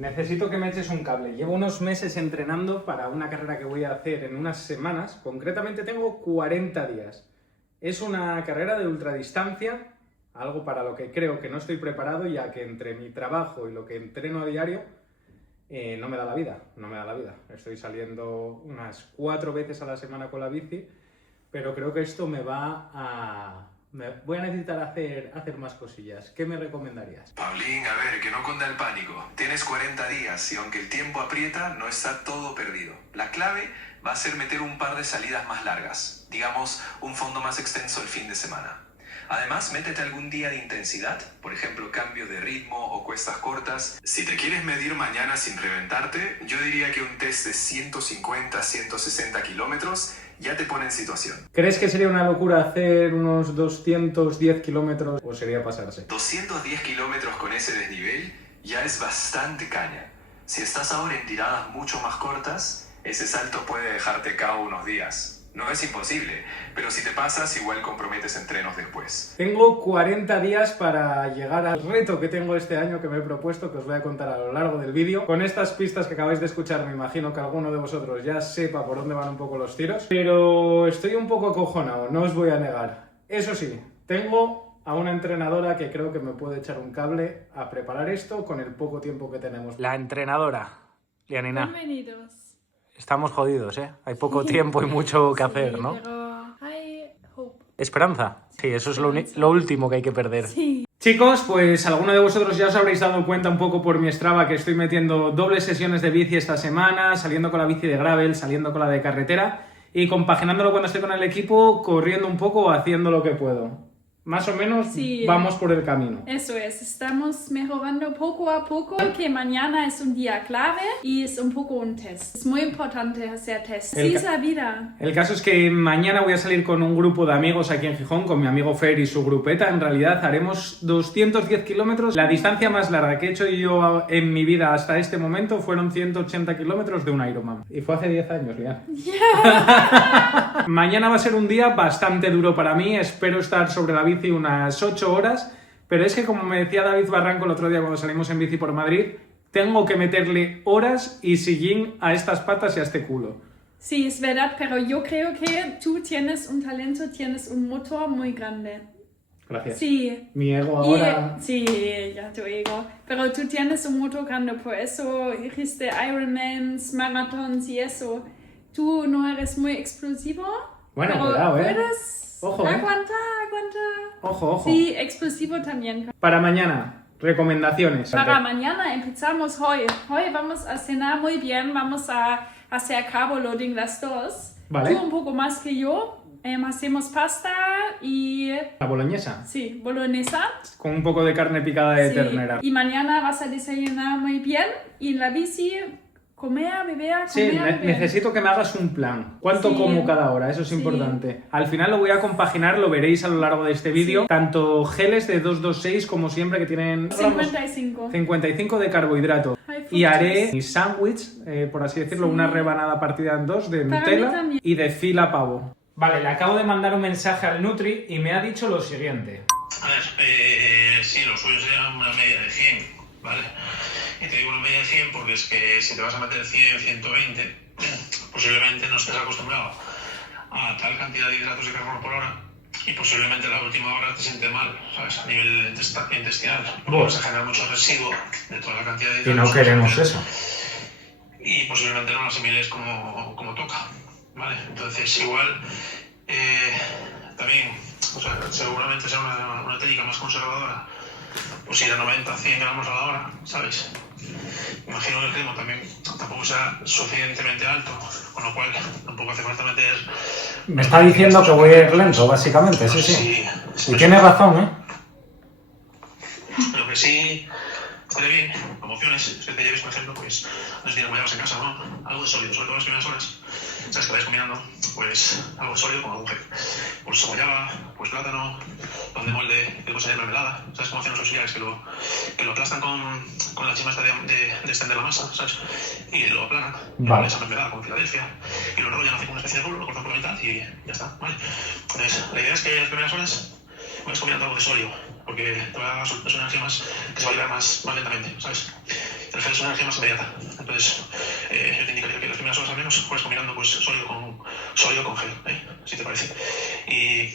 Necesito que me eches un cable. Llevo unos meses entrenando para una carrera que voy a hacer en unas semanas. Concretamente tengo 40 días. Es una carrera de ultradistancia, algo para lo que creo que no estoy preparado, ya que entre mi trabajo y lo que entreno a diario no me da la vida, no me da la vida. Estoy saliendo unas 4 veces a la semana con la bici, pero creo que esto me voy a necesitar hacer más cosillas. ¿Qué me recomendarías? Paulín, a ver, que no cunda el pánico. Tienes 40 días y aunque el tiempo aprieta, no está todo perdido. La clave va a ser meter un par de salidas más largas, digamos, un fondo más extenso el fin de semana. Además, métete algún día de intensidad, por ejemplo, cambio de ritmo o cuestas cortas. Si te quieres medir mañana sin reventarte, yo diría que un test de 150-160 kilómetros ya te pone en situación. ¿Crees que sería una locura hacer unos 210 kilómetros o sería pasarse? 210 kilómetros con ese desnivel ya es bastante caña. Si estás ahora en tiradas mucho más cortas, ese salto puede dejarte cao unos días. No es imposible, pero si te pasas, igual comprometes entrenos después. Tengo 40 días para llegar al reto que tengo este año que me he propuesto, que os voy a contar a lo largo del vídeo. Con estas pistas que acabáis de escuchar, me imagino que alguno de vosotros ya sepa por dónde van un poco los tiros, pero estoy un poco acojonado, no os voy a negar. Eso sí, tengo a una entrenadora que creo que me puede echar un cable a preparar esto con el poco tiempo que tenemos. La entrenadora, Lianina. Bienvenidos. Estamos jodidos, ¿eh? Hay poco tiempo y mucho que hacer, ¿no? Pero hay hope. ¿Esperanza? Sí, eso es lo último que hay que perder. Sí. Chicos, pues alguno de vosotros ya os habréis dado cuenta un poco por mi Strava que estoy metiendo dobles sesiones de bici esta semana, saliendo con la bici de gravel, saliendo con la de carretera y compaginándolo cuando estoy con el equipo, corriendo un poco o haciendo lo que puedo. Más o menos Sí. vamos por el camino. Eso es, estamos mejorando poco a poco, que mañana es un día clave y es un poco un test. Es muy importante hacer test. Sí, es la vida. El caso es que mañana voy a salir con un grupo de amigos aquí en Gijón, con mi amigo Fer y su grupeta. En realidad haremos 210 kilómetros. La distancia más larga que he hecho yo en mi vida hasta este momento fueron 180 kilómetros de un Ironman. Y fue hace 10 años, Lian. Yeah. Mañana va a ser un día bastante duro para mí. Espero estar sobre la bici unas 8 horas. Pero es que, como me decía David Barranco el otro día cuando salimos en bici por Madrid, tengo que meterle horas y sillín a estas patas y a este culo. Sí, es verdad, pero yo creo que tú tienes un talento, tienes un motor muy grande. Gracias. Sí. Mi ego ahora... Sí, ya tu ego. Pero tú tienes un motor grande, por eso hiciste Ironmans, maratons y eso. Tú no eres muy explosivo. Bueno, pero cuidado, puedes Ojo, aguanta. Ojo. Sí, explosivo también. Para mañana, recomendaciones. Para mañana empezamos hoy. Hoy vamos a cenar muy bien, vamos a hacer carbo loading las dos. Vale. Tú un poco más que yo. Hacemos pasta y... La boloñesa. Sí, bolognesa. Con un poco de carne picada de Sí. ternera. Y mañana vas a desayunar muy bien. Y en la bici, comer, beber, Sí, beber. necesito que me hagas un plan. ¿Cuánto Sí. como cada hora? Eso es Sí. importante. Al final lo voy a compaginar, lo veréis a lo largo de este vídeo. Sí. Tanto geles de 226 como siempre que tienen 55. 55 de carbohidrato. High Y haré fructose. mi sándwich, por así decirlo, Sí. una rebanada partida en dos de Para Nutella mí también. y de fila pavo. Vale, le acabo de mandar un mensaje al Nutri y me ha dicho lo siguiente. A ver, sí, lo suyo sería una media de 100, ¿vale? Y te digo una media de 100 porque es que si te vas a meter 100, 120, posiblemente no estés acostumbrado a tal cantidad de hidratos de carbono por hora y posiblemente la última hora te siente mal, ¿sabes? A nivel intestinal. Porque vas a generar mucho residuo de toda la cantidad de hidratos. eso. Y posiblemente no lo asimiles como toca, ¿vale? Entonces igual también, o sea, seguramente sea una técnica más conservadora, pues ir a 90, 100 gramos a la hora, ¿sabes? Imagino que el ritmo también tampoco sea suficientemente alto, con lo cual tampoco hace falta meter... Me está diciendo que voy a ir lento, básicamente, sí. Y tiene razón, ¿eh? Lo que sí estaría bien, como opciones, es que te lleves, por ejemplo, pues, no sé si como llevas en casa, ¿no? Algo de sólido, sobre todo las primeras horas. Sabes que vais combinando, pues, algo de sólido con algún gel. Pues guayaba, pues plátano, pan de molde, que cosa de mermelada. ¿Sabes cómo hacen los auxiliares? Que lo aplastan con la chima esta de extender la masa, ¿sabes? Y lo aplanan. Vale. Esa mermelada con Filadelfia. Y lo enrollan, hacen una especie de rulo, lo cortan por la mitad y ya está, ¿vale? Entonces, la idea es que las primeras horas vas combinando algo de sólido, porque te va a dar unas energías que se va a liberar más lentamente, ¿sabes? el gel es una energía más inmediata. Entonces, yo te indicaría que las primeras horas al menos juegues combinando pues sólido con gel, si te parece. Y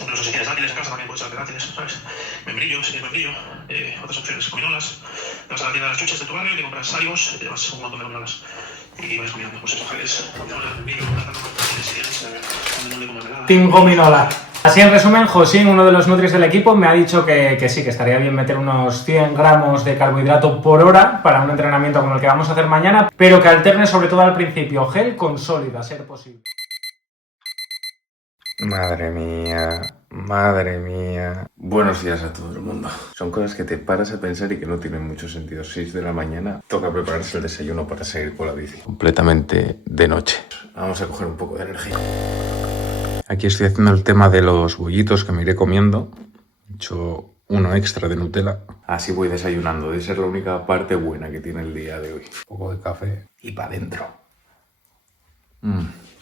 incluso si tienes dátiles en casa también puedes darte dátiles, ¿sabes? Membrillo, si tienes membrillo, otras opciones, gominolas. Te vas a la tienda de las chuches de tu barrio y te compras salivos y te llevas un montón de gominolas. Y vais combinando, pues esos geles, gominolas, membrillo, plátano, un montón de gominolas. Team Gominola. Así en resumen, Josín, uno de los nutris del equipo, me ha dicho que sí, que estaría bien meter unos 100 gramos de carbohidrato por hora para un entrenamiento como el que vamos a hacer mañana, pero que alterne sobre todo al principio gel con sólido, a ser posible. Madre mía, madre mía. Buenos días a todo el mundo. Son cosas que te paras a pensar y que no tienen mucho sentido. 6 de la mañana, toca prepararse el desayuno para seguir con la bici. Completamente de noche. Vamos a coger un poco de energía. Aquí estoy haciendo el tema de los bollitos que me iré comiendo. He hecho uno extra de Nutella. Así voy desayunando. Debe ser la única parte buena que tiene el día de hoy. Un poco de café y para adentro.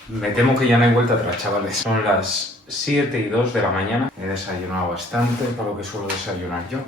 Me temo que ya no hay vuelta atrás, chavales. Son las 7:02 de la mañana. He desayunado bastante para lo que suelo desayunar yo.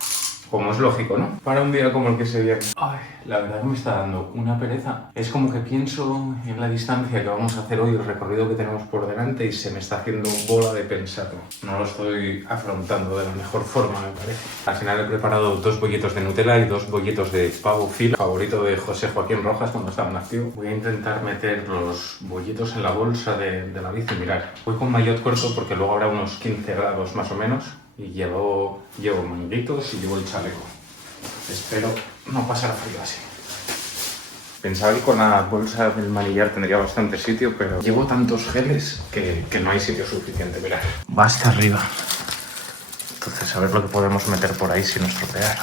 Como es lógico, ¿no? Para un día como el que se viene. Ay, la verdad que me está dando una pereza. Es como que pienso en la distancia que vamos a hacer hoy, el recorrido que tenemos por delante y se me está haciendo bola de pensarlo. No lo estoy afrontando de la mejor forma, me parece. Al final he preparado 2 bollitos de Nutella y 2 bollitos de pavo filo, favorito de José Joaquín Rojas cuando estaba en activo. Voy a intentar meter los bollitos en la bolsa de la bici. Mirad, voy con maillot corto porque luego habrá unos 15 grados más o menos. Y llevo manguitos y llevo el chaleco. Espero no pasar frío así. Pensaba que con la bolsa del manillar tendría bastante sitio, pero llevo tantos geles que no hay sitio suficiente. Mirad, va hasta arriba. Entonces a ver lo que podemos meter por ahí sin estropear.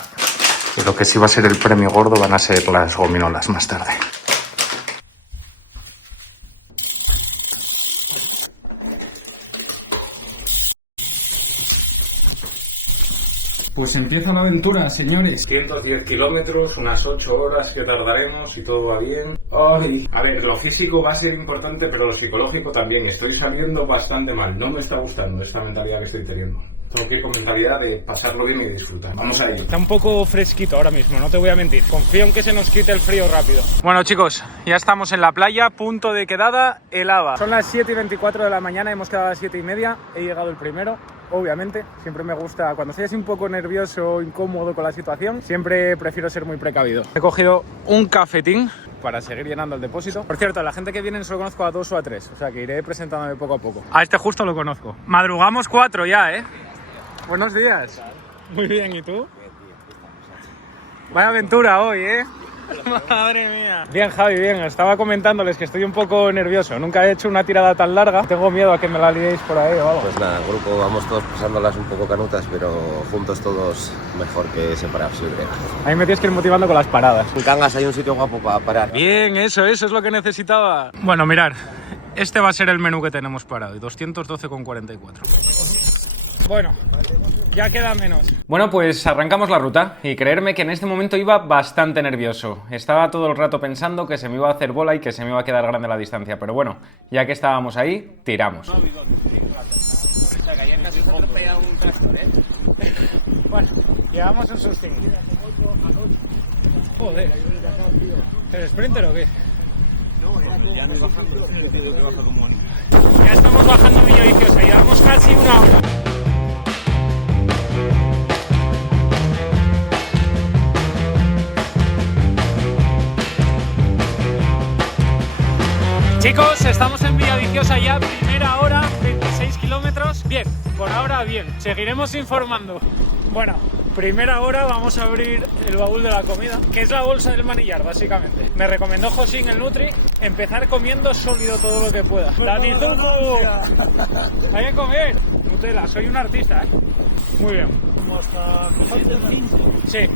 Y lo que sí va a ser el premio gordo van a ser las gominolas más tarde. Pues empieza la aventura, señores. 110 kilómetros, unas 8 horas que tardaremos y todo va bien. Ay. A ver, lo físico va a ser importante, pero lo psicológico también. Estoy saliendo bastante mal. No me está gustando esta mentalidad que estoy teniendo. Tengo que ir con mentalidad de pasarlo bien y disfrutar. Vamos a ello. Está un poco fresquito ahora mismo, no te voy a mentir. Confío en que se nos quite el frío rápido. Bueno, chicos, ya estamos en la playa. Punto de quedada, el Ava. Son las 7:24 de la mañana, hemos quedado a las 7:30. He llegado el primero. Obviamente, siempre me gusta, cuando estoy así un poco nervioso o incómodo con la situación, siempre prefiero ser muy precavido. He cogido un cafetín para seguir llenando el depósito. Por cierto, a la gente que viene solo conozco a 2 o a 3, o sea que iré presentándome poco a poco. A este justo lo conozco. Madrugamos 4 ya, ¿eh? Buenos días. Muy bien, ¿y tú? Vaya aventura hoy, ¿eh? Madre mía. Bien, Javi, bien. Estaba comentándoles que estoy un poco nervioso. Nunca he hecho una tirada tan larga. Tengo miedo a que me la liéis por ahí o algo. Pues nada, grupo, vamos todos pasándolas un poco canutas, pero juntos todos mejor que separados siempre. A mí me tienes que ir motivando con las paradas. En Cangas hay un sitio guapo para parar. Bien, eso es lo que necesitaba. Bueno, mirad. Este va a ser el menú que tenemos para hoy. 212,44. Bueno, ya queda menos. Bueno, pues arrancamos la ruta y creerme que en este momento iba bastante nervioso. Estaba todo el rato pensando que se me iba a hacer bola y que se me iba a quedar grande la distancia. Pero bueno, ya que estábamos ahí, tiramos. Bueno, llevamos un sustín. Joder. ¿El sprinter o qué? Ya no bajando, entiendo que baja como ánimo. Ya estamos bajando Villaviciosa, llevamos casi una hora. Chicos, estamos en Villaviciosa ya, primera hora, 26 kilómetros. Bien, por ahora bien, seguiremos informando. Bueno, primera hora, vamos a abrir el baúl de la comida, que es la bolsa del manillar, básicamente. Me recomendó Josín, el Nutri, empezar comiendo sólido todo lo que pueda. ¡Dani Zuko! ¡Hay que comer! Nutella, soy un artista, ¿eh? Muy bien. Sí.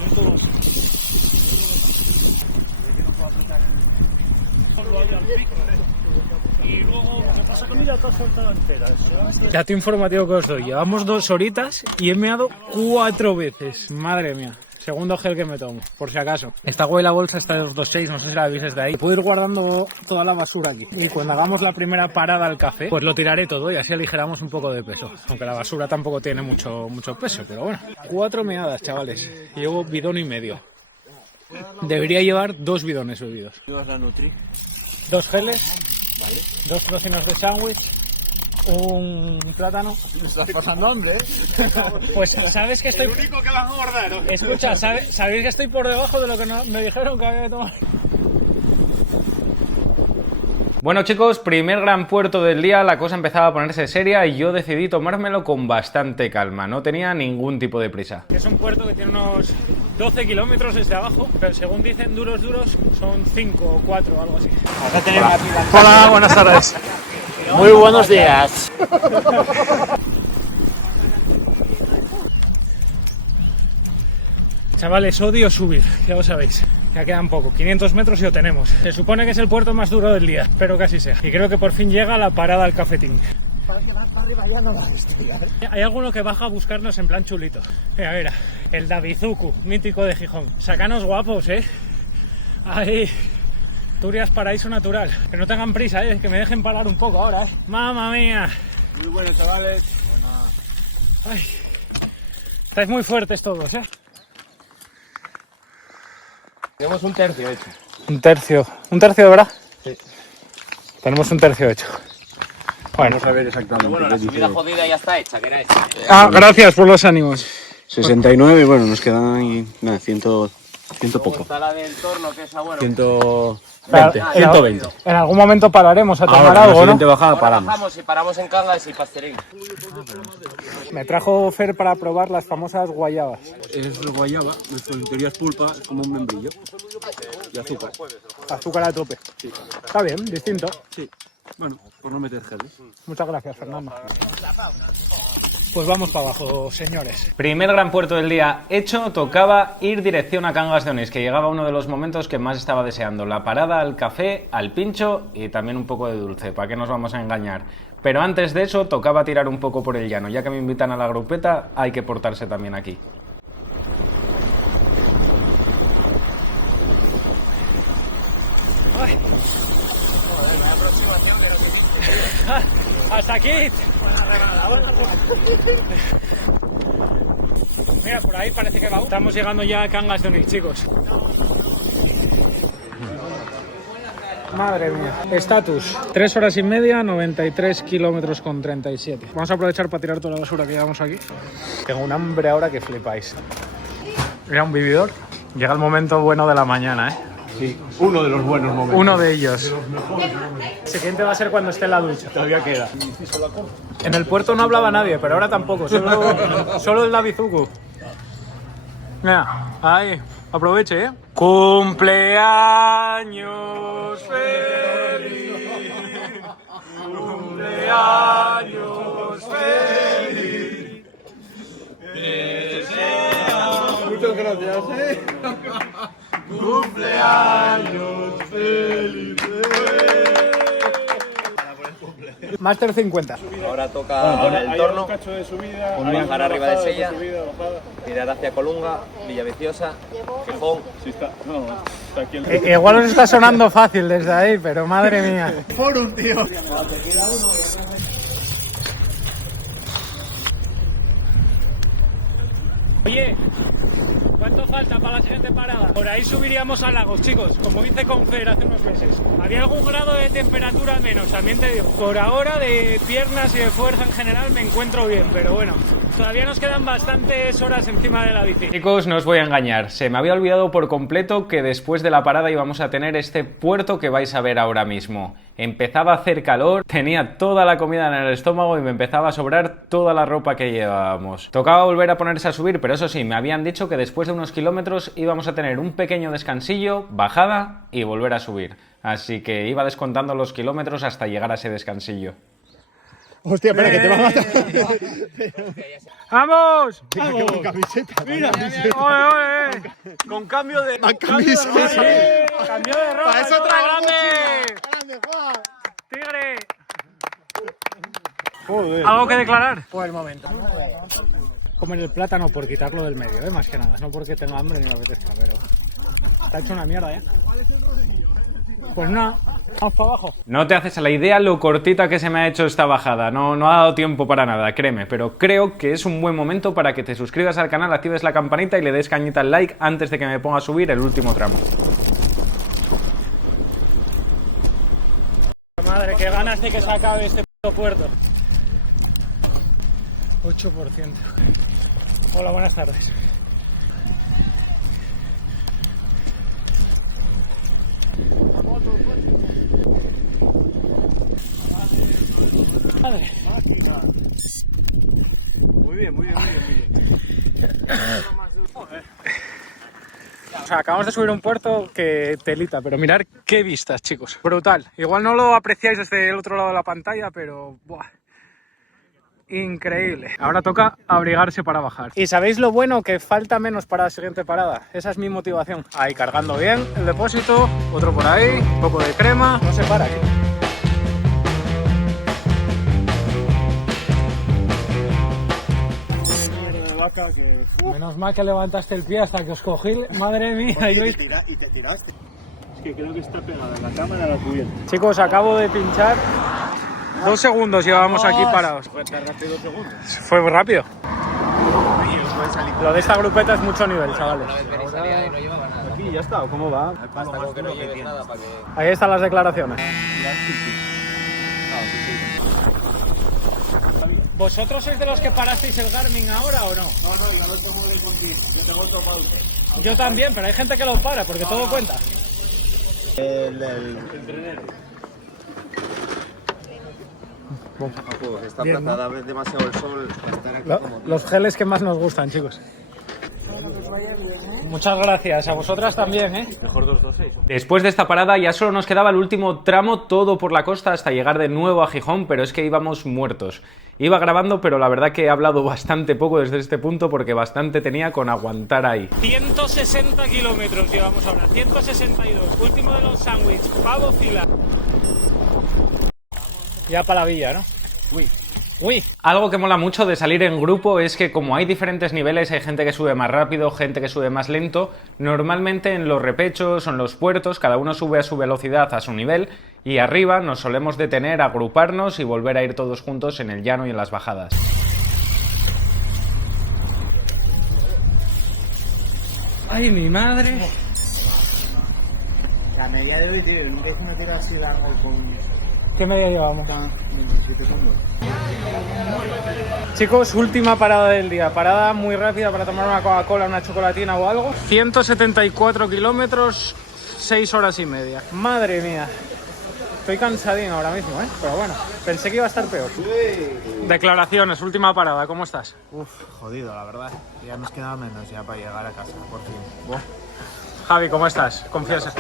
Y luego, esa comida te ha soltado entera. Dato informativo que os doy. Llevamos 2 horitas y he meado 4 veces. Madre mía. Segundo gel que me tomo, por si acaso. Está guay la bolsa, está de 226, no sé si la veis desde ahí. Puedo ir guardando toda la basura aquí. Y cuando hagamos la primera parada al café, pues lo tiraré todo y así aligeramos un poco de peso. Aunque la basura tampoco tiene mucho peso, pero bueno. 4 meadas, chavales. Llevo bidón y medio. Debería llevar 2 bidones bebidos. Llevas la Nutri. 2 geles, vale. 2 trocinos de sándwich, un plátano. Me estás pasando hambre, ¿eh? Pues sabes que estoy... El único que va a engordar. Escucha, sabéis que estoy por debajo de lo que me dijeron que había que tomar. Bueno chicos, primer gran puerto del día, la cosa empezaba a ponerse seria y yo decidí tomármelo con bastante calma, no tenía ningún tipo de prisa. Es un puerto que tiene unos 12 kilómetros desde abajo, pero según dicen duros son 5 o 4 o algo así. Hola, buenas tardes. Muy buenos días. Chavales, odio subir, ya lo sabéis. Ya quedan poco, 500 metros y lo tenemos. Se supone que es el puerto más duro del día, espero que así sea. Y creo que por fin llega la parada al cafetín. Para que vas para arriba ya no vas a estudiar. Hay alguno que baja a buscarnos en plan chulito. Mira, el Davizuku, mítico de Gijón. Sacanos guapos, Ahí, Turias paraíso natural. Que no tengan prisa, que me dejen parar un poco ahora, ¡Mamma mía! Muy buenos, chavales. Ay, estáis muy fuertes todos, Tenemos un tercio hecho. Un tercio de verdad. Sí. Tenemos un tercio hecho. Bueno, Vamos a ver exactamente. Bueno, la subida jodida ya está hecha, que era esta. gracias por los ánimos. 69 y bueno, nos quedan ahí, nada, 100 Luego poco. está la del torno, que esa, bueno. 120. Ah, 120. En algún momento pararemos a tomar Ahora, en la algo, ¿no? siguiente bajada Ahora paramos. bajamos y paramos en Cangas y Pasterín. Me trajo Fer para probar las famosas guayabas. Es guayaba, en teoría es pulpa, es como un membrillo. Y azúcar. Azúcar a tope. Sí. Está bien, distinto. Sí. Bueno, por no meter geles. Muchas gracias, Fernando. Pues vamos para abajo, señores. Primer gran puerto del día hecho, tocaba ir dirección a Cangas de Onís, que llegaba uno de los momentos que más estaba deseando. La parada al café, al pincho y también un poco de dulce, ¿para qué nos vamos a engañar? Pero antes de eso, tocaba tirar un poco por el llano. Ya que me invitan a la grupeta, hay que portarse también aquí. Ay. Hasta aquí. Mira, por ahí parece que va. Estamos llegando ya a Cangas de Onís, chicos. Madre mía. Estatus. 3 horas y media, 93 kilómetros con 37. Vamos a aprovechar para tirar toda la basura que llevamos aquí. Tengo un hambre ahora que flipáis. Mira, un vividor. Llega el momento bueno de la mañana, Sí, uno de los buenos momentos. Uno de ellos. El siguiente va a ser cuando esté en la ducha. Todavía queda. En el puerto no hablaba nadie, pero ahora tampoco. Solo el Davizuku. Mira, ahí. Aproveche, ¡Cumpleaños feliz! ¡Cumpleaños feliz! Muchas gracias, ¡Cumpleaños feliz! Máster 50. Ahora toca el torno, bajar arriba de Sella, tirar hacia Colunga, Villaviciosa, Gijón. Igual os está sonando fácil desde ahí, pero madre mía. Por un tío. Oye, ¿cuánto falta para la siguiente parada? Por ahí subiríamos a Lagos, chicos, como hice con Fer hace unos meses. Había algún grado de temperatura menos, también te digo. Por ahora, de piernas y de fuerza en general me encuentro bien, pero bueno, todavía nos quedan bastantes horas encima de la bici. Chicos, no os voy a engañar, se me había olvidado por completo que después de la parada íbamos a tener este puerto que vais a ver ahora mismo. Empezaba a hacer calor, tenía toda la comida en el estómago y me empezaba a sobrar toda la ropa que llevábamos. Tocaba volver a ponerse a subir, pero eso sí, me habían dicho que después de unos kilómetros íbamos a tener un pequeño descansillo, bajada y volver a subir. Así que iba descontando los kilómetros hasta llegar a ese descansillo. Hostia, espera, que te va a matar. ¡Vamos! Con camiseta. Mira, ¡Oye, oye! Con cambio de... camiseta. ¡Cambio de ropa! Para eso ¡todo traigo grande! Grande, Juan. ¡Tigre! Joder. ¿Algo que declarar? Por el momento. Comer el plátano por quitarlo del medio, más que nada. No porque tenga hambre ni me apetezca, pero... Está hecho una mierda, Pues nada, vamos para abajo. No te haces a la idea lo cortita que se me ha hecho esta bajada, no ha dado tiempo para nada, créeme, pero creo que es un buen momento para que te suscribas al canal, actives la campanita y le des cañita al like antes de que me ponga a subir el último tramo. Madre, qué ganas de que se acabe este puerto. 8%. Hola, buenas tardes. Madre. Muy bien, muy bien, muy bien, muy bien. O sea, acabamos de subir un puerto que telita, pero mirad qué vistas, chicos. Brutal. Igual no lo apreciáis desde el otro lado de la pantalla, pero... ¡buah! Increíble. Ahora toca abrigarse para bajar. ¿Y sabéis lo bueno? Que falta menos para la siguiente parada. Esa es mi motivación. Ahí cargando bien el depósito, otro por ahí, un poco de crema. No se para aquí. Menos mal que levantaste el pie hasta que os cogí. Madre mía. Y te tiraste. Es que creo que está pegada la cámara a la cubierta. Chicos, acabo de pinchar. 2 segundos llevamos aquí parados. Fue tan rápido 2 segundos. Fue muy rápido. Lo de esta grupeta es mucho nivel, chavales. Aquí ya está, ¿o cómo va? Ahí están las declaraciones. ¿Vosotros sois de los que parasteis el Garmin ahora o no? No, yo no tengo el contigo. Yo tengo otro pausa. Yo también, pero hay gente que lo para porque todo cuenta. Está cada vez demasiado el sol para estar aquí como... Los geles que más nos gustan, chicos. Muchas gracias, a vosotras también, ¿eh? Mejor 226. Después de esta parada ya solo nos quedaba el último tramo, todo por la costa hasta llegar de nuevo a Gijón, pero es que íbamos muertos. Iba grabando, pero la verdad que he hablado bastante poco desde este punto porque bastante tenía con aguantar ahí. 160 kilómetros llevamos ahora, 162, último de los sándwiches, pavo fila. Ya para la villa, ¿no? Uy. Algo que mola mucho de salir en grupo es que como hay diferentes niveles, hay gente que sube más rápido, gente que sube más lento, normalmente en los repechos o en los puertos cada uno sube a su velocidad, a su nivel, y arriba nos solemos detener, agruparnos y volver a ir todos juntos en el llano y en las bajadas. ¡Ay, mi madre! La media de hoy, tío, nunca hice una tira así larga con... ¿Qué media llevamos? 27 segundos. Chicos, última parada del día. Parada muy rápida para tomar una Coca-Cola, una chocolatina o algo. 174 kilómetros, 6 horas y media. Madre mía. Estoy cansadín ahora mismo, ¿eh? Pero bueno, pensé que iba a estar peor. Declaraciones, última parada, ¿cómo estás? Uf, jodido, la verdad. Ya nos quedaba menos ya para llegar a casa, por fin. Buah. Javi, ¿cómo estás? Confiesa.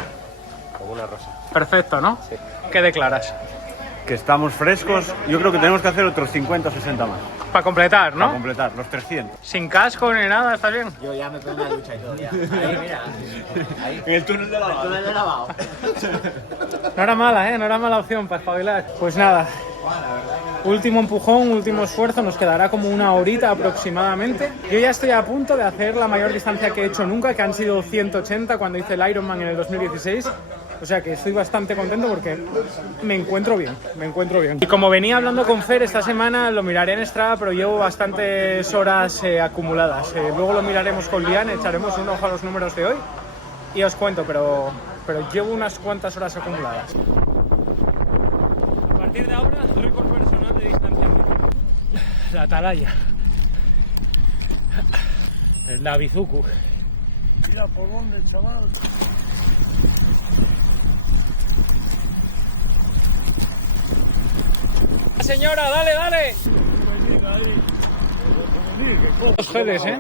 Como una rosa. Perfecto, ¿no? Sí. ¿Qué declaras? Que estamos frescos. Yo creo que tenemos que hacer otros 50 o 60 más. Para completar, ¿no? Para completar, los 300. Sin casco ni nada, ¿estás bien? Yo ya me pego una ducha y todo, ya. Ahí, mira. Ahí. En el túnel de lavado. El túnel de lavado. No era mala, ¿eh? No era mala opción para espabilar. Pues nada. Último empujón, último esfuerzo, nos quedará como una horita aproximadamente. Yo ya estoy a punto de hacer la mayor distancia que he hecho nunca, que han sido 180 cuando hice el Ironman en el 2016. O sea que estoy bastante contento porque me encuentro bien. Y como venía hablando con Fer esta semana, lo miraré en Strava, pero llevo bastantes horas acumuladas. Luego lo miraremos con Lian, echaremos un ojo a los números de hoy y os cuento, pero llevo unas cuantas horas acumuladas. A partir de ahora, récord personal de distanciamiento. La atalaya. El Navizuku. Mira por dónde, chaval. Señora, dale. Los geles, ¿eh?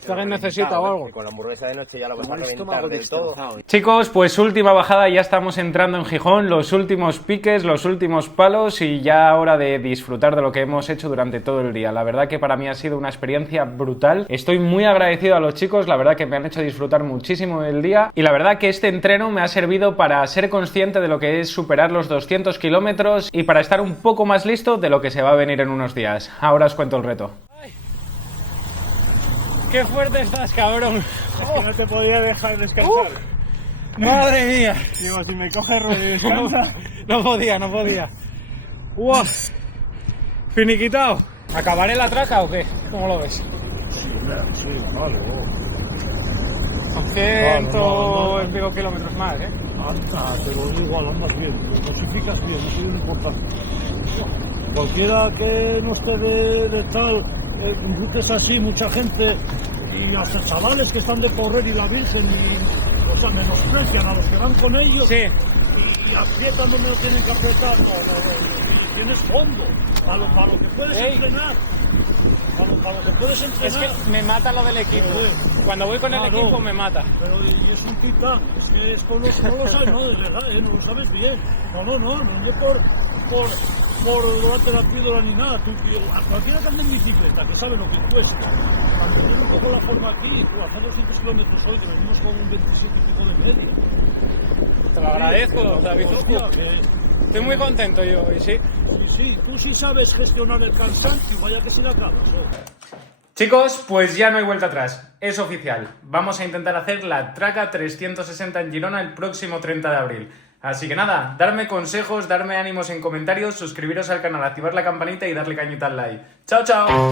Si alguien necesita o algo. Con la hamburguesa de noche ya lo vas a reventar del todo. Chicos, pues última bajada, ya estamos entrando en Gijón, los últimos piques, los últimos palos y ya hora de disfrutar de lo que hemos hecho durante todo el día. La verdad que para mí ha sido una experiencia brutal. Estoy muy agradecido a los chicos, la verdad que me han hecho disfrutar muchísimo del día y la verdad que este entreno me ha servido para ser consciente de lo que es superar los 200 kilómetros y para estar un poco más listo de lo que se va a venir en unos días. Ahora os cuento el reto. ¡Qué fuerte estás, cabrón! Es que no te podía dejar descansar. Madre mía. Digo, si me coge rollo y descansa. No podía. ¡Uah! Finiquitado. ¿Acabaré la traca o qué? ¿Cómo lo ves? Sí, vale. Son 100 y pico kilómetros más, ¿eh? Anda, te lo digo, andas bien, lo clasificas bien, eso es lo importante. Cualquiera que no esté de tal, rutes así, mucha gente, y hasta chavales que están de correr y la Virgen, o sea, menosprecian a los que van con ellos, Sí. y aprietan donde no tienen que apretar, no, tienes fondo, para lo que puedes entrenar. Para lo que puedes entrenar. Es que me mata lo del equipo. Cuando voy con el equipo me mata. Pero y es un titán, es que esto no lo sabes, no, de verdad, no lo sabes bien. No por darte la píldora ni nada. A cualquiera que ande en bicicleta, que sabe lo que cuesta. Cuando yo no cojo la forma aquí, hacer 200 kilómetros hoy, que venimos con un 27 y pico de medio. Te lo agradezco, David. Estoy muy contento yo hoy, sí. Sí, tú sí sabes gestionar el cansancio, vaya que si la acabas. Chicos, pues ya no hay vuelta atrás. Es oficial. Vamos a intentar hacer la Traca 360 en Girona el próximo 30 de abril. Así que nada, darme consejos, darme ánimos en comentarios, suscribiros al canal, activar la campanita y darle cañita al like. ¡Chao, chao!